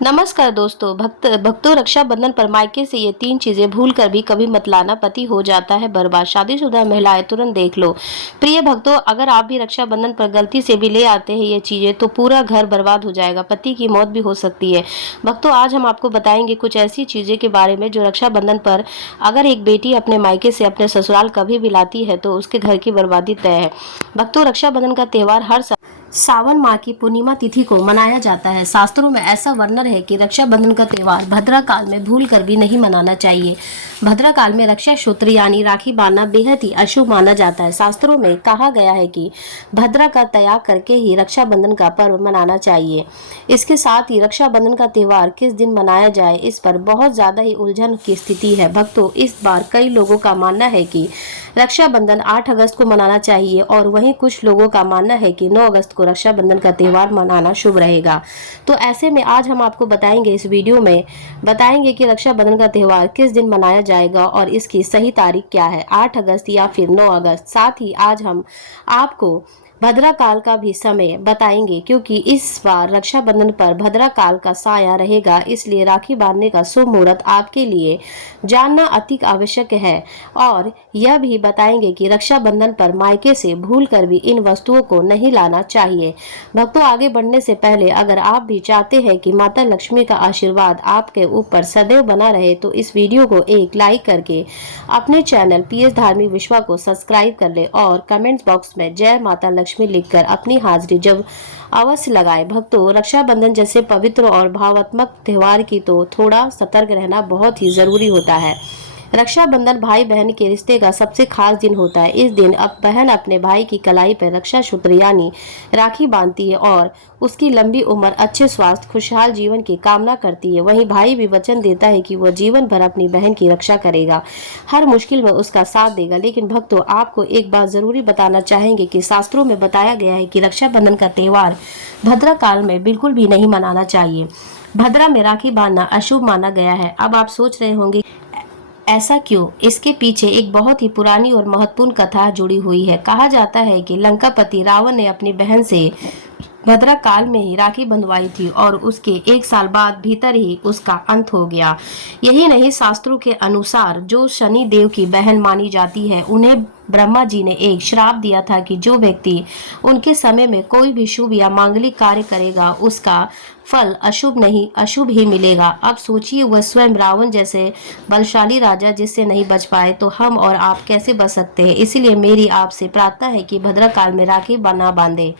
नमस्कार दोस्तों। भक्तों, रक्षाबंधन पर मायके से ये तीन चीजें भूल कर भी कभी मत लाना। पति हो जाता है बर्बाद। शादीशुदा महिलाएं तुरंत देख लो। प्रिय भक्तों, अगर आप भी रक्षाबंधन पर गलती से भी ले आते हैं ये चीजें तो पूरा घर बर्बाद हो जाएगा, पति की मौत भी हो सकती है। भक्तों, आज हम आपको बताएंगे कुछ ऐसी चीजें के बारे में जो रक्षाबंधन पर अगर एक बेटी अपने मायके से अपने ससुराल कभी भी लाती है तो उसके घर की बर्बादी तय है। भक्तों, रक्षाबंधन का त्योहार हर सावन माह की पूर्णिमा तिथि को मनाया जाता है। शास्त्रों में ऐसा वर्णन है कि रक्षाबंधन का त्योहार भद्रा काल में भूल कर भी नहीं मनाना चाहिए। भद्रा काल में रक्षा सूत्र यानी राखी बांधना बेहद ही अशुभ माना जाता है। शास्त्रों में कहा गया है कि भद्रा का त्याग करके ही रक्षाबंधन का पर्व मनाना चाहिए। इसके साथ ही रक्षाबंधन का त्योहार किस दिन मनाया जाए इस पर बहुत ज्यादा ही उलझन की स्थिति है। भक्तों, इस बार कई लोगों का मानना है कि रक्षाबंधन 8 अगस्त को मनाना चाहिए और वहीं कुछ लोगों का मानना है कि 9 अगस्त को रक्षाबंधन का त्योहार मनाना शुभ रहेगा। तो ऐसे में आज हम आपको बताएंगे, इस वीडियो में बताएंगे कि रक्षाबंधन का त्योहार किस दिन मनाया जाएगा और इसकी सही तारीख क्या है, 8 अगस्त या फिर 9 अगस्त। साथ ही आज हम आपको भद्रा काल का भी समय बताएंगे, क्योंकि इस बार रक्षाबंधन पर भद्रा काल का साया रहेगा, इसलिए राखी बांधने का शुभ मुहूर्त आपके लिए जानना अति आवश्यक है। और यह भी बताएंगे कि रक्षाबंधन पर मायके से भूल कर भी इन वस्तुओं को नहीं लाना चाहिए। भक्तों, आगे बढ़ने से पहले अगर आप भी चाहते हैं कि माता लक्ष्मी का आशीर्वाद आपके ऊपर सदैव बना रहे तो इस वीडियो को एक लाइक करके अपने चैनल पीएस धार्मिक विश्वा को सब्सक्राइब कर ले और कमेंट्स बॉक्स में जय माता लक्ष्मी लिखकर अपनी हाजिरी जब अवश्य लगाए। भक्तों, रक्षाबंधन जैसे पवित्र और भावात्मक त्योहार की तो थोड़ा सतर्क रहना बहुत ही जरूरी होता है। रक्षाबंधन भाई बहन के रिश्ते का सबसे खास दिन होता है। इस दिन अब बहन अपने भाई की कलाई पर रक्षा सूत्र यानी राखी बांधती है और उसकी लंबी उम्र, अच्छे स्वास्थ्य, खुशहाल जीवन की कामना करती है। वहीं भाई भी वचन देता है कि वह जीवन भर अपनी बहन की रक्षा करेगा, हर मुश्किल में उसका साथ देगा। लेकिन भक्तों, आपको एक बात जरूरी बताना चाहेंगे कि शास्त्रों में बताया गया है कि रक्षाबंधन का त्योहार भद्रा काल में बिल्कुल भी नहीं मनाना चाहिए। भद्रा में राखी बांधना अशुभ माना गया है। अब आप सोच रहे होंगे ऐसा क्यों? इसके पीछे एक बहुत ही पुरानी और महत्वपूर्ण कथा जुड़ी हुई है। कहा जाता है कि लंकापति रावण ने अपनी बहन से भद्रा काल में ही राखी बंधवाई थी और उसके 1 साल बाद भीतर ही उसका अंत हो गया। यही नहीं, शास्त्रों के अनुसार जो शनि देव की बहन मानी जाती है उन्हें ब्रह्मा जी ने एक श्राप दिया था कि जो व्यक्ति उनके समय में कोई भी शुभ या मांगलिक कार्य करेगा उसका फल अशुभ नहीं अशुभ ही मिलेगा। अब सोचिए, वह स्वयं रावण जैसे बलशाली राजा जिससे नहीं बच पाए तो हम और आप कैसे बच सकते हैं। इसीलिए मेरी आपसे प्रार्थना है कि भद्रा काल में राखी ना बांधे,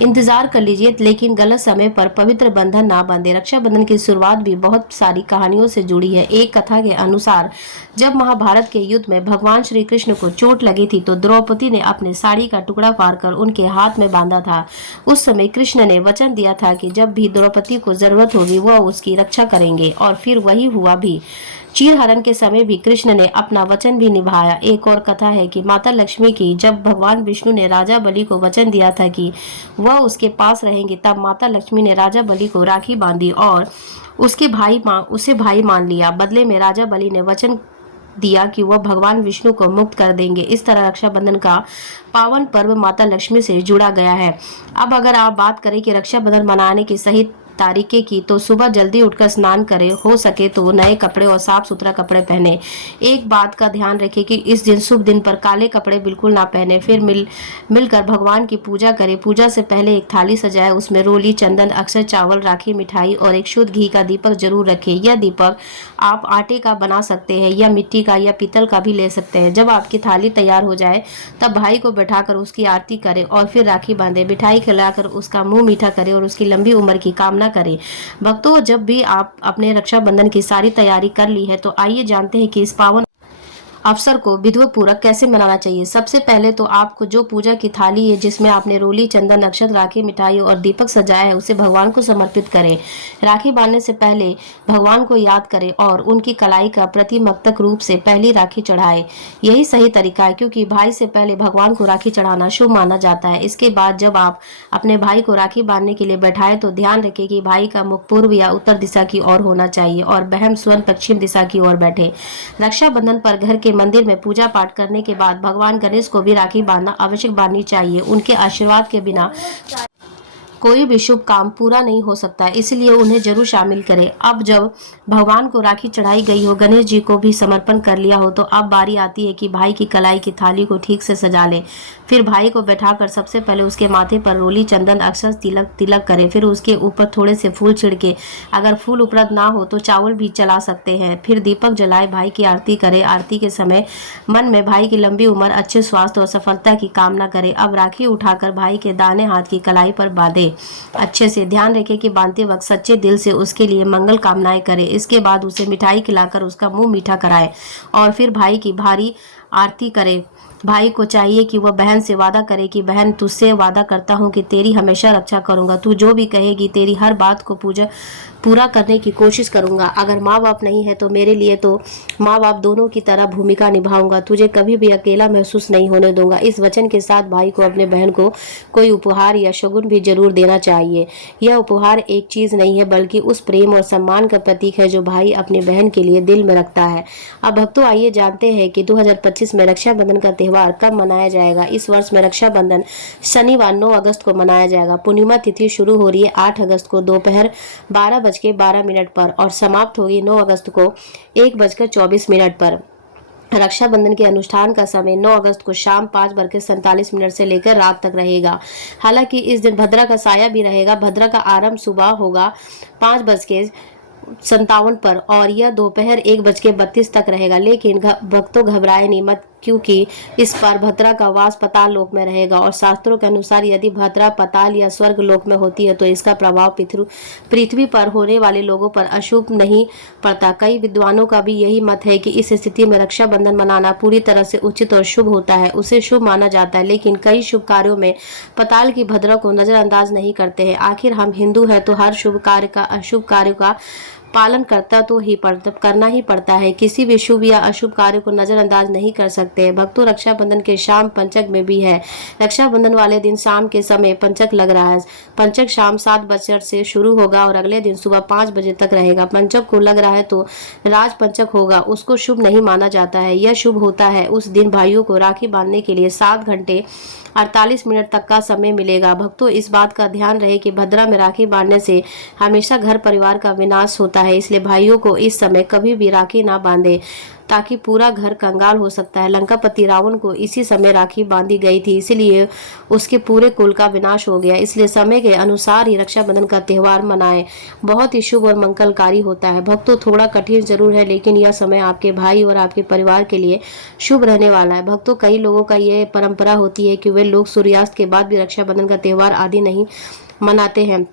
इंतजार कर लीजिए, लेकिन गलत समय पर पवित्र बंधन ना बांधे। रक्षाबंधन की शुरुआत भी बहुत सारी कहानियों से जुड़ी है। एक कथा के अनुसार जब महाभारत के युद्ध में भगवान श्री कृष्ण को चोट लगी थी तो द्रौपदी ने अपने साड़ी का टुकड़ा फाड़कर उनके हाथ में बांधा था। उस समय कृष्ण ने वचन दिया था कि जब भी द्रौपदी को जरूरत होगी वह उसकी रक्षा करेंगे, और फिर वही हुआ भी। चीरहरण के समय भी कृष्ण ने अपना वचन भी निभाया। एक और कथा है कि माता लक्ष्मी की, जब भगवान विष्णु ने राजा बलि को वचन दिया था कि वह उसके पास रहेंगे, तब माता लक्ष्मी ने राजा बलि को राखी बांधी और उसे भाई मान लिया। बदले में राजा बलि ने वचन दिया कि वह भगवान विष्णु को मुक्त कर देंगे। इस तरह रक्षाबंधन का पावन पर्व माता लक्ष्मी से जुड़ा गया है। अब अगर आप बात करें कि रक्षाबंधन मनाने की सही तारीखे की, तो सुबह जल्दी उठकर स्नान करें, हो सके तो नए कपड़े और साफ सुथरा कपड़े पहने। एक बात का ध्यान रखें कि इस दिन शुभ दिन पर काले कपड़े बिल्कुल ना पहने। फिर मिलकर भगवान की पूजा करें। पूजा से पहले एक थाली सजाए, उसमें रोली, चंदन, अक्षर, चावल, राखी, मिठाई और एक शुद्ध घी का दीपक जरूर रखें। यह दीपक आप आटे का बना सकते हैं या मिट्टी का या पीतल का भी ले सकते हैं। जब आपकी थाली तैयार हो जाए तब भाई को बैठाकर उसकी आरती करें और फिर राखी बांधे, मिठाई खिलाकर उसका मुंह मीठा करें और उसकी लंबी उम्र की कामना करें। भक्तों, जब भी आप अपने रक्षाबंधन की सारी तैयारी कर ली है तो आइए जानते हैं कि इस पावन अवसर को विधिवत पूर्वक कैसे मनाना चाहिए। सबसे पहले तो आपको जो पूजा की थाली है जिसमें आपने रोली, चंदन, अक्षत, राखी, मिठाई और दीपक सजाया है उसे भगवान को समर्पित करें। राखी बांधने से पहले भगवान को याद करें और उनकी कलाई का प्रतिमस्तक रूप से पहली राखी चढ़ाएं। यही सही तरीका है, क्योंकि भाई से पहले भगवान को राखी चढ़ाना शुभ माना जाता है। इसके बाद जब आप अपने भाई को राखी बांधने के लिए बैठाए तो ध्यान रखें कि भाई का मुख पूर्व या उत्तर दिशा की ओर होना चाहिए और बहन स्वयं पश्चिम दिशा की ओर बैठे। रक्षाबंधन पर घर के मंदिर में पूजा पाठ करने के बाद भगवान गणेश को भी राखी बांधना आवश्यक बांधनी चाहिए। उनके आशीर्वाद के बिना कोई भी शुभ काम पूरा नहीं हो सकता है, इसलिए उन्हें जरूर शामिल करें। अब जब भगवान को राखी चढ़ाई गई हो, गणेश जी को भी समर्पण कर लिया हो, तो अब बारी आती है कि भाई की कलाई की थाली को ठीक से सजा लें। फिर भाई को बैठाकर सबसे पहले उसके माथे पर रोली, चंदन, अक्षत, तिलक तिलक करें। फिर उसके ऊपर थोड़े से फूल छिड़के, अगर फूल उपलब्ध ना हो तो चावल भी चला सकते हैं। फिर दीपक जलाए, भाई की आरती करें। आरती के समय मन में भाई की लंबी उम्र, अच्छे स्वास्थ्य और सफलता की कामना करें। अब राखी उठाकर भाई के दाहिने हाथ की कलाई पर बांधे। अच्छे से ध्यान रखें कि बांधते वक्त सच्चे दिल से उसके लिए मंगल कामनाएं करें। इसके बाद उसे मिठाई खिलाकर उसका मुंह मीठा कराएं और फिर भाई की भारी आरती करें। भाई को चाहिए कि वह बहन से वादा करे कि बहन, तुझसे वादा करता हूँ कि तेरी हमेशा रक्षा करूंगा। तू जो भी कहेगी तेरी हर बात को पूरा करने की कोशिश करूंगा। अगर माँ बाप नहीं है तो मेरे लिए तो माँ बाप दोनों की तरह भूमिका निभाऊंगा। तुझे कभी भी अकेला महसूस नहीं होने दूंगा। इस वचन के साथ भाई को अपने बहन को कोई उपहार या शगुन भी जरूर देना चाहिए। यह उपहार एक चीज नहीं है, बल्कि उस प्रेम और सम्मान का प्रतीक है जो भाई अपने बहन के लिए दिल में रखता है। अब भक्तों, आइए जानते हैं कि 2025 में रक्षाबंधन का त्योहार कब मनाया जाएगा। इस वर्ष में रक्षाबंधन शनिवार 9 अगस्त को मनाया जाएगा। पूर्णिमा तिथि शुरू हो रही है 8 अगस्त को दोपहर 12:12 पर और समाप्त होगी 9 अगस्त को 1:24 पर। रक्षाबंधन के अनुष्ठान का समय 9 अगस्त को शाम 5:47 से लेकर रात तक रहेगा। हालांकि इस दिन भद्रा का साया भी रहेगा। भद्रा का आरंभ सुबह होगा 5:57 पर और यह दोपहर 1:32 तक रहेगा। लेकिन भक्तों, घबराए नहीं मत, क्योंकि इस पर भद्रा का वास पाताल लोक में रहेगा और शास्त्रों के अनुसार यदि भद्रा पाताल या स्वर्ग लोक में होती है तो इसका प्रभाव पृथ्वी पर होने वाले लोगों पर अशुभ नहीं पड़ता। कई विद्वानों का भी यही मत है कि इस स्थिति में रक्षाबंधन मनाना पूरी तरह से उचित और शुभ होता है, उसे शुभ माना जाता है। लेकिन कई शुभ कार्यों में पाताल की भद्रा को नजरअंदाज नहीं करते हैं। आखिर हम हिंदू हैं तो हर शुभ कार्य का अशुभ कार्य का पालन करना ही पड़ता है। किसी भी शुभ या अशुभ कार्य को नजरअंदाज नहीं कर सकते। भक्तों, रक्षाबंधन के शाम पंचक में भी है। रक्षाबंधन वाले दिन शाम के समय पंचक लग रहा है। पंचक शाम 7 से शुरू होगा और अगले दिन सुबह 5 बजे तक रहेगा। पंचक को लग रहा है तो राज पंचक होगा, उसको शुभ नहीं माना जाता है। यह शुभ होता है उस दिन भाइयों को राखी बांधने के लिए 7 घंटे 48 मिनट तक का समय मिलेगा। भक्तों, इस बात का ध्यान रहे कि भद्रा में राखी बांधने से हमेशा घर परिवार का विनाश होता है, इसलिए भाइयों को इस समय कभी भी राखी ना बांधे, ताकि पूरा घर कंगाल हो सकता है। लंकापति रावण को इसी समय राखी बांधी गई थी, इसीलिए उसके पूरे कुल का विनाश हो गया। इसलिए समय के अनुसार ही रक्षाबंधन का त्योहार मनाएं, बहुत ही शुभ और मंगलकारी होता है। भक्तों, थोड़ा कठिन जरूर है, लेकिन यह समय आपके भाई और आपके परिवार के लिए शुभ रहने वाला है। भक्तों, कई लोगों का ये परंपरा होती है कि वे लोग सूर्यास्त के बाद भी रक्षाबंधन का त्योहार आदि नहीं मनाते हैं।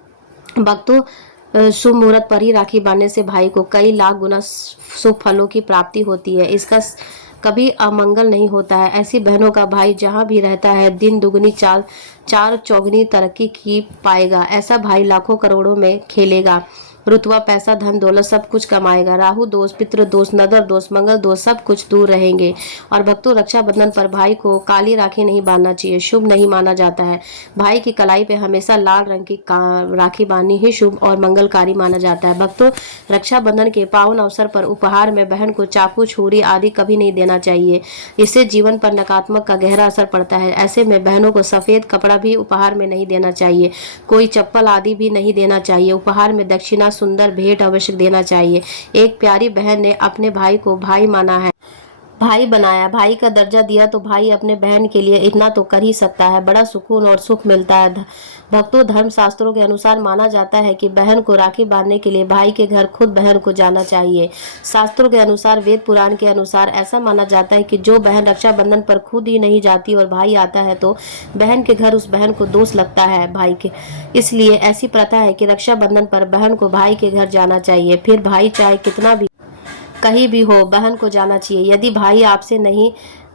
भक्तों, शुभ मुहूर्त पर ही राखी बांधने से भाई को कई लाख गुना शुभ फलों की प्राप्ति होती है। इसका कभी अमंगल नहीं होता है। ऐसी बहनों का भाई जहां भी रहता है दिन दुगनी चार चौगुनी तरक्की की पाएगा। ऐसा भाई लाखों करोड़ों में खेलेगा, रुतबा, पैसा, धन दौलत सब कुछ कमाएगा। राहु दोष, पितृ दोष, नदर दोष, मंगल दोष सब कुछ दूर रहेंगे। और भक्तों, रक्षाबंधन पर भाई को काली राखी नहीं बांधना चाहिए, शुभ नहीं माना जाता है। भाई की कलाई पे हमेशा लाल रंग की राखी बांधनी ही शुभ और मंगलकारी माना जाता है। भक्तों, रक्षाबंधन के पावन अवसर पर उपहार में बहन को चाकू, छुरी आदि कभी नहीं देना चाहिए। इससे जीवन पर नकारात्मक का गहरा असर पड़ता है। ऐसे में बहनों को सफेद कपड़ा भी उपहार में नहीं देना चाहिए, कोई चप्पल आदि भी नहीं देना चाहिए। उपहार में दक्षिणा, सुंदर भेंट अवश्य देना चाहिए। एक प्यारी बहन ने अपने भाई को भाई माना है, भाई बनाया, भाई का दर्जा दिया, तो भाई अपने बहन के लिए इतना तो कर ही सकता है। बड़ा सुकून और सुख मिलता है। भक्तों, धर्म शास्त्रों के अनुसार माना जाता है कि बहन को राखी बांधने के लिए भाई के घर खुद बहन को जाना चाहिए। शास्त्रों के अनुसार, वेद पुराण के अनुसार ऐसा माना जाता है कि जो बहन रक्षाबंधन पर खुद ही नहीं जाती और भाई आता है तो बहन के घर उस बहन को दोष लगता है भाई के। इसलिए ऐसी प्रथा है कि रक्षाबंधन पर बहन को भाई के घर जाना चाहिए। फिर भाई चाहे कितना भी कहीं भी हो, बहन को जाना चाहिए। यदि भाई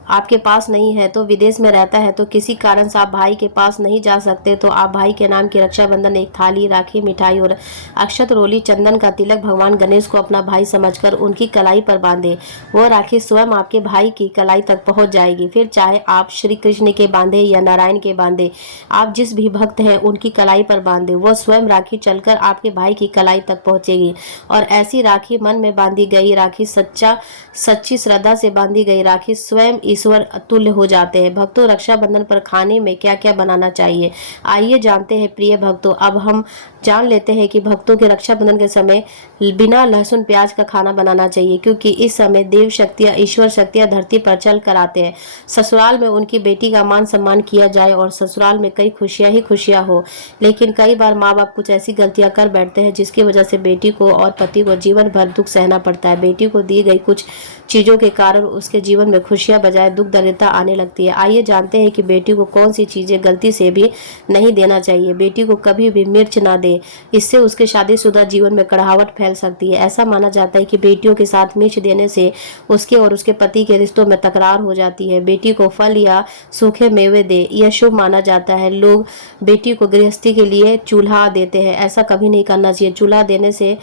आपके पास नहीं है तो विदेश में रहता है तो किसी कारण से आप भाई के पास नहीं जा सकते तो आप भाई के नाम की रक्षाबंधन एक थाली, राखी, मिठाई और अक्षत, रोली, चंदन का तिलक भगवान गणेश को अपना भाई समझकर उनकी कलाई पर बांधे। वह राखी स्वयं आपके भाई की कलाई तक पहुंच जाएगी। फिर चाहे आप श्री कृष्ण के बांधे या नारायण के बांधे, आप जिस भी भक्त हैं उनकी कलाई पर बांधे, वह स्वयं राखी चलकर आपके भाई की कलाई तक पहुंचेगी। और ऐसी राखी, मन में बांधी गई राखी, सच्ची श्रद्धा से बांधी गई राखी स्वयं ईश्वर तुल्य हो जाते हैं। भक्तों, रक्षाबंधन पर खाने में क्या क्या बनाना चाहिए, आइए जानते हैं प्रिय भक्तों। अब हम जान लेते हैं कि भक्तों के रक्षाबंधन के समय बिना लहसुन प्याज का खाना बनाना चाहिए, क्योंकि इस समय देव शक्तियाँ, ईश्वर शक्तियाँ धरती पर चल कर आते हैं। ससुराल में उनकी बेटी का मान सम्मान किया जाए और ससुराल में कई खुशियाँ ही खुशियाँ हो। लेकिन कई बार माँ बाप कुछ ऐसी गलतियाँ कर बैठते हैं जिसकी वजह से बेटी को और पति को जीवन भर दुख सहना पड़ता है। बेटी को दी गई कुछ चीज़ों के कारण उसके जीवन में खुशियाँ बजाय दुख दरिद्रता आने लगती है। आइए जानते हैं कि बेटी को कौन सी चीज़ें गलती से भी नहीं देना चाहिए। बेटी को कभी भी मिर्च ना दे, इससे उसके शादीशुदा जीवन में कड़वाहट फैल सकती है। ऐसा माना जाता है कि बेटियों के साथ मिर्च देने से उसके और उसके पति के रिश्तों में तकरार हो जाती है। बेटी को फल या सूखे मेवे दे, यह शुभ माना जाता है। लोग बेटी को गृहस्थी के लिए चूल्हा देते हैं, ऐसा कभी नहीं करना चाहिए। चूल्हा देने से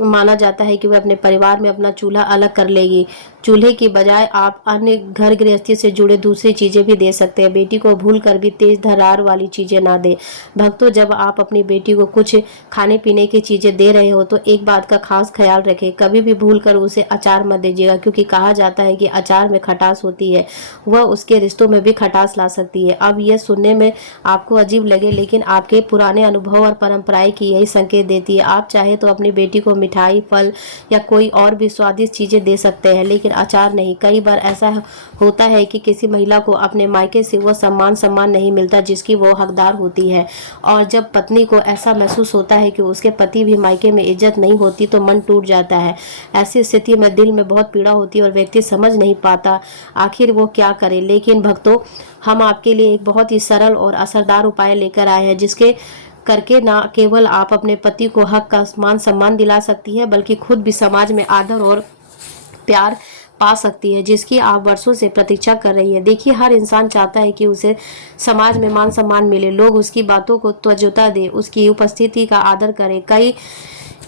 माना जाता है कि वह अपने परिवार में अपना चूल्हा अलग कर लेगी। चूल्हे की बजाय आप अन्य घर गृहस्थी से जुड़े दूसरी चीज़ें भी दे सकते हैं। बेटी को भूल कर भी तेज धरार वाली चीज़ें ना दें। भक्तों, जब आप अपनी बेटी को कुछ खाने पीने की चीज़ें दे रहे हो तो एक बात का खास ख्याल रखें, कभी भी भूल कर उसे अचार मत दीजिएगा, क्योंकि कहा जाता है कि अचार में खटास होती है, वह उसके रिश्तों में भी खटास ला सकती है। अब यह सुनने में आपको अजीब लगे, लेकिन आपके पुराने अनुभव और परंपराएं की यही संकेत देती है। आप चाहे तो अपनी बेटी को मिठाई, फल या कोई और भी स्वादिष्ट चीज़ें दे सकते हैं, लेकिन अचार नहीं। कई बार ऐसा होता है कि किसी महिला को अपने मायके से वो सम्मान नहीं मिलता जिसकी वो हकदार होती है, और जब पत्नी को ऐसा महसूस होता है कि उसके पति भी मायके में इज्जत नहीं होती तो मन टूट जाता है। ऐसी स्थिति में दिल में बहुत पीड़ा होती है और व्यक्ति समझ नहीं पाता आखिर वो क्या करे। लेकिन भक्तों, हम आपके लिए एक बहुत ही सरल और असरदार उपाय लेकर आए हैं, जिसके करके ना केवल आप अपने पति को हक का मान सम्मान दिला सकती है, बल्कि खुद भी समाज में आदर और प्यार पा सकती है, जिसकी आप वर्षों से प्रतीक्षा कर रही है। देखिए, हर इंसान चाहता है कि उसे समाज में मान सम्मान मिले, लोग उसकी बातों को त्वजुता दे, उसकी उपस्थिति का आदर करें।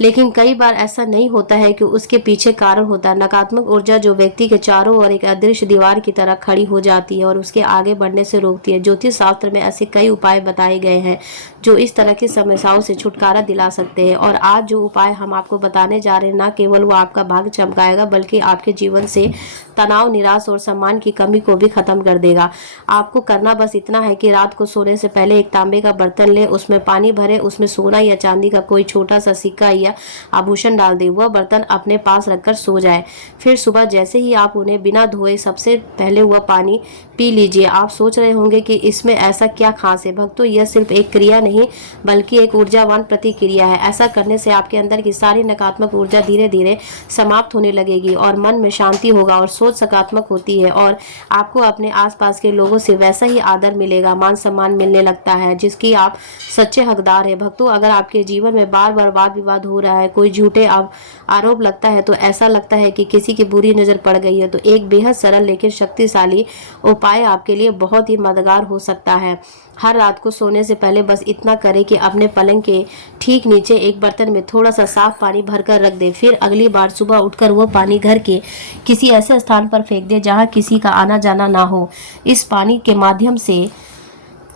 लेकिन कई बार ऐसा नहीं होता है कि उसके पीछे कारण होता है नकारात्मक ऊर्जा, जो व्यक्ति के चारों ओर एक अदृश्य दीवार की तरह खड़ी हो जाती है और उसके आगे बढ़ने से रोकती है। ज्योतिष शास्त्र में ऐसे कई उपाय बताए गए हैं जो इस तरह की समस्याओं से छुटकारा दिला सकते हैं, और आज जो उपाय हम आपको बताने जा रहे हैं, न केवल वो आपका भाग्य चमकाएगा, बल्कि आपके जीवन से तनाव, निराश और सम्मान की कमी को भी खत्म कर देगा। आपको करना बस इतना है कि रात को सोने से पहले एक तांबे का बर्तन ले, उसमें पानी भरे, उसमें सोना या चांदी का कोई छोटा सा सिक्का या आभूषण डाल दे। वह बर्तन अपने पास रखकर सो जाए। फिर सुबह जैसे ही आप उन्हें बिना धोए सबसे पहले वह पानी पी लीजिए। आप सोच रहे होंगे कि इसमें ऐसा क्या खास है। भक्तों, यह सिर्फ एक क्रिया नहीं बल्कि एक ऊर्जावान प्रतिक्रिया है। ऐसा करने से आपके अंदर की सारी नकारात्मक ऊर्जा धीरे धीरे समाप्त होने लगेगी और मन में शांति होगा और सोच सकारात्मक होती है, और आपको अपने आसपास के लोगों से वैसा ही आदर मिलेगा, मान सम्मान मिलने लगता है जिसकी आप सच्चे हकदार है। भक्तों, अगर आपके जीवन में बार बार वाद विवाद हो रहा है, कोई झूठे आरोप लगता है, तो ऐसा लगता है कि किसी की बुरी नजर पड़ गई है, तो एक बेहद सरल लेकिन शक्तिशाली उपाय आपके लिए बहुत ही मददगार हो सकता है। हर रात को सोने से पहले बस इतना करें कि अपने पलंग के ठीक नीचे एक बर्तन में थोड़ा सा साफ पानी भरकर रख दें। फिर अगली बार सुबह उठकर वो पानी घर के किसी ऐसे स्थान पर फेंक दें जहां किसी का आना जाना ना हो। इस पानी के माध्यम से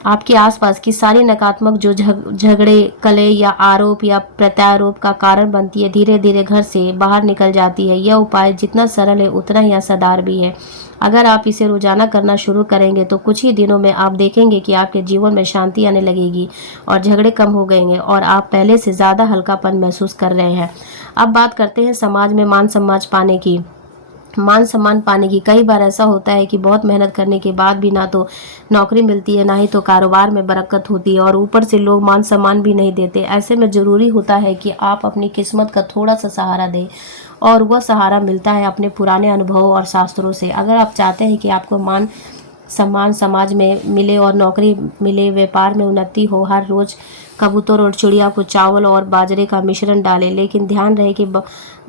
आपके आसपास की सारी नकारात्मक जो झगड़े, कलह या आरोप या प्रत्यारोप का कारण बनती है, धीरे धीरे घर से बाहर निकल जाती है। यह उपाय जितना सरल है उतना ही असरदार भी है। अगर आप इसे रोजाना करना शुरू करेंगे तो कुछ ही दिनों में आप देखेंगे कि आपके जीवन में शांति आने लगेगी और झगड़े कम हो गएंगे और आप पहले से ज़्यादा हल्कापन महसूस कर रहे हैं। अब बात करते हैं समाज में मान सम्मान पाने की। कई बार ऐसा होता है कि बहुत मेहनत करने के बाद भी ना तो नौकरी मिलती है, ना ही तो कारोबार में बरकत होती है, और ऊपर से लोग मान सम्मान भी नहीं देते। ऐसे में ज़रूरी होता है कि आप अपनी किस्मत का थोड़ा सा सहारा दें, और वह सहारा मिलता है अपने पुराने अनुभवों और शास्त्रों से। अगर आप चाहते हैं कि आपको मान सम्मान समाज में मिले और नौकरी मिले, व्यापार में उन्नति हो, हर रोज़ कबूतर और चिड़िया को चावल और बाजरे का मिश्रण डालें, लेकिन ध्यान रहे कि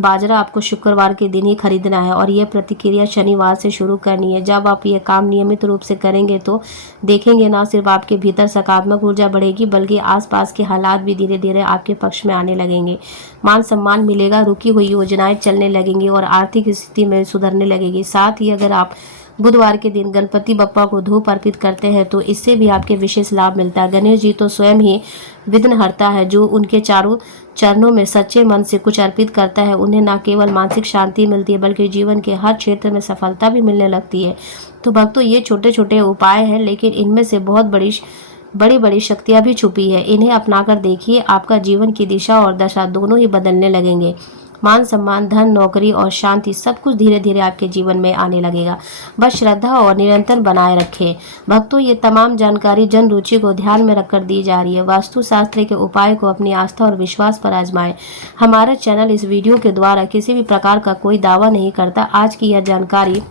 बाजरा आपको शुक्रवार के दिन ही खरीदना है और यह प्रतिक्रिया शनिवार से शुरू करनी है। जब आप ये काम नियमित रूप से करेंगे तो देखेंगे ना सिर्फ आपके भीतर सकारात्मक ऊर्जा बढ़ेगी, बल्कि आसपास के हालात भी धीरे धीरे आपके पक्ष में आने लगेंगे। मान सम्मान मिलेगा, रुकी हुई योजनाएं चलने लगेंगी और आर्थिक स्थिति में सुधरने लगेगी। साथ ही अगर आप बुधवार के दिन गणपति बप्पा को धूप अर्पित करते हैं तो इससे भी आपके विशेष लाभ मिलता है। गणेश जी तो स्वयं ही विघ्नहर्ता है, जो उनके चारों चरणों में सच्चे मन से कुछ अर्पित करता है, उन्हें न केवल मानसिक शांति मिलती है बल्कि जीवन के हर क्षेत्र में सफलता भी मिलने लगती है। तो भक्तों, ये छोटे-छोटे उपाय हैं, लेकिन इनमें से बहुत बड़ी-बड़ी शक्तियाँ भी छुपी है। इन्हें अपनाकर देखिए, आपका जीवन की दिशा और दशा दोनों ही बदलने लगेंगे। मान सम्मान, धन, नौकरी और शांति सब कुछ धीरे-धीरे आपके जीवन में आने लगेगा। बस श्रद्धा और निरंतर बनाए रखें। भक्तों, ये तमाम जानकारी जन रुचि को ध्यान में रखकर दी जा रही है। वास्तु शास्त्र के उपाय को अपनी आस्था और विश्वास पर आजमाएं। हमारा चैनल इस वीडियो के द्वारा किसी भी प्रकार का कोई दावा नहीं करता। आज की यह जानकारी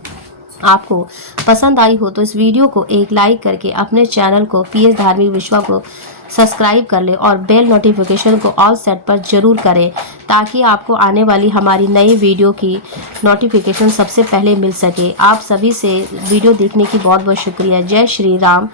आपको पसंद आई हो तो इस वीडियो को एक लाइक करके अपने चैनल को पीएस धार्मिक विश्व को सब्सक्राइब कर ले और बेल नोटिफिकेशन को ऑल सेट पर जरूर करें, ताकि आपको आने वाली हमारी नई वीडियो की नोटिफिकेशन सबसे पहले मिल सके। आप सभी से वीडियो देखने की बहुत बहुत शुक्रिया। जय श्री राम।